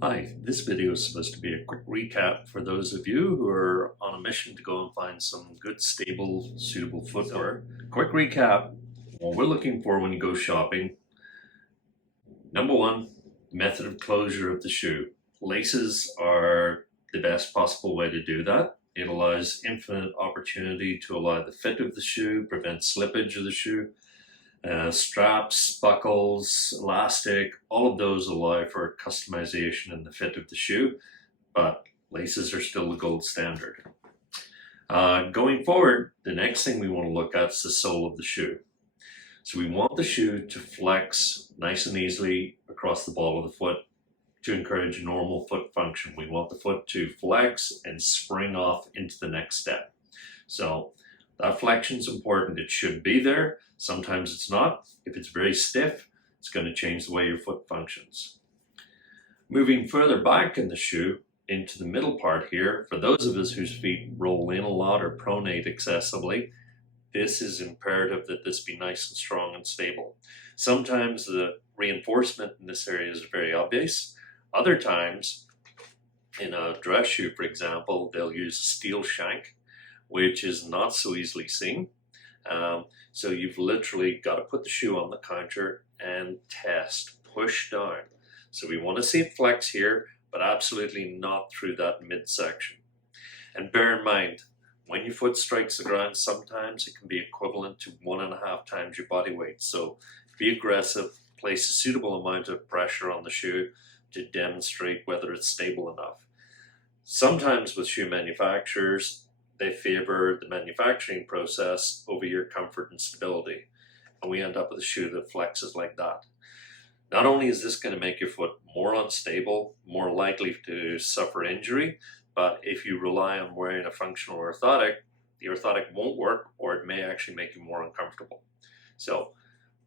Hi, this video is supposed to be a quick recap for those of you who are on a mission to go and find some good, stable, suitable footwear. Quick recap, what we're looking for when you go shopping. Number one, method of closure of the shoe. Laces are the best possible way to do that. It allows infinite opportunity to allow the fit of the shoe, prevent slippage of the shoe. Straps, buckles, elastic, all of those allow for customization in the fit of the shoe, but laces are still the gold standard. Going forward, the next thing we want to look at is the sole of the shoe. So we want the shoe to flex nice and easily across the ball of the foot to encourage normal foot function. We want the foot to flex and spring off into the next step. So that flexion is important. It should be there. Sometimes it's not. If it's very stiff, it's going to change the way your foot functions. Moving further back in the shoe into the middle part here, for those of us whose feet roll in a lot or pronate excessively, this is imperative that this be nice and strong and stable. Sometimes the reinforcement in this area is very obvious. Other times, in a dress shoe, for example, they'll use a steel shank, which is not so easily seen. So you've literally got to put the shoe on the counter and test, push down. So we want to see it flex here, but absolutely not through that midsection. And bear in mind, when your foot strikes the ground, sometimes it can be equivalent to 1.5 times your body weight. So be aggressive, place a suitable amount of pressure on the shoe to demonstrate whether it's stable enough. Sometimes with shoe manufacturers, they favor the manufacturing process over your comfort and stability. And we end up with a shoe that flexes like that. Not only is this going to make your foot more unstable, more likely to suffer injury, but if you rely on wearing a functional orthotic, the orthotic won't work, or it may actually make you more uncomfortable. So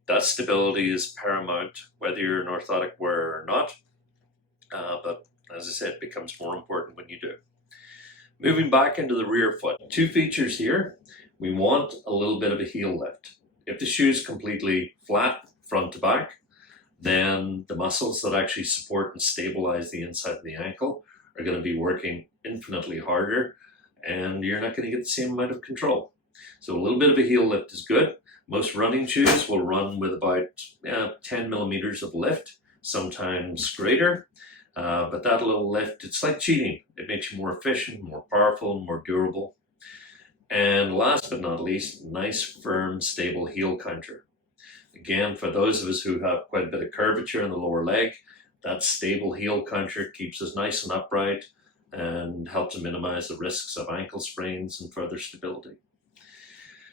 that stability is paramount, whether you're an orthotic wearer or not. But as I said, it becomes more important when you do. Moving back into the rear foot, 2 features here. We want a little bit of a heel lift. If the shoe is completely flat front to back, then the muscles that actually support and stabilize the inside of the ankle are going to be working infinitely harder, and you're not going to get the same amount of control. So a little bit of a heel lift is good. Most running shoes will run with about 10 millimeters of lift, sometimes greater. But that little lift, it's like cheating. It makes you more efficient, more powerful, more durable. And last but not least, nice, firm, stable heel counter. Again, for those of us who have quite a bit of curvature in the lower leg, that stable heel counter keeps us nice and upright and helps minimize the risks of ankle sprains and further stability.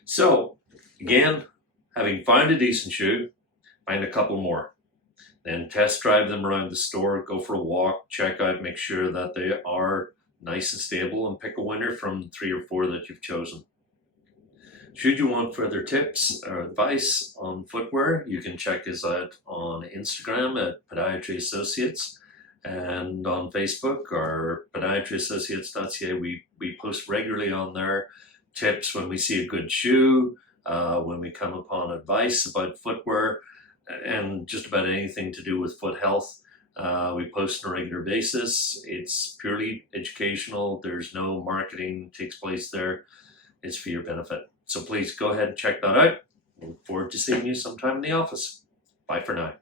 So, again, having found a decent shoe, find a couple more. Then test drive them around the store, go for a walk, check out, make sure that they are nice and stable, and pick a winner from the 3 or 4 that you've chosen. Should you want further tips or advice on footwear, you can check us out on Instagram at Podiatry Associates, and on Facebook or podiatryassociates.ca. We post regularly on there tips when we see a good shoe, when we come upon advice about footwear, and just about anything to do with foot health. We post on a regular basis. It's purely educational. There's no marketing takes place there. It's for your benefit. So please go ahead and check that out. I look forward to seeing you sometime in the office. Bye for now.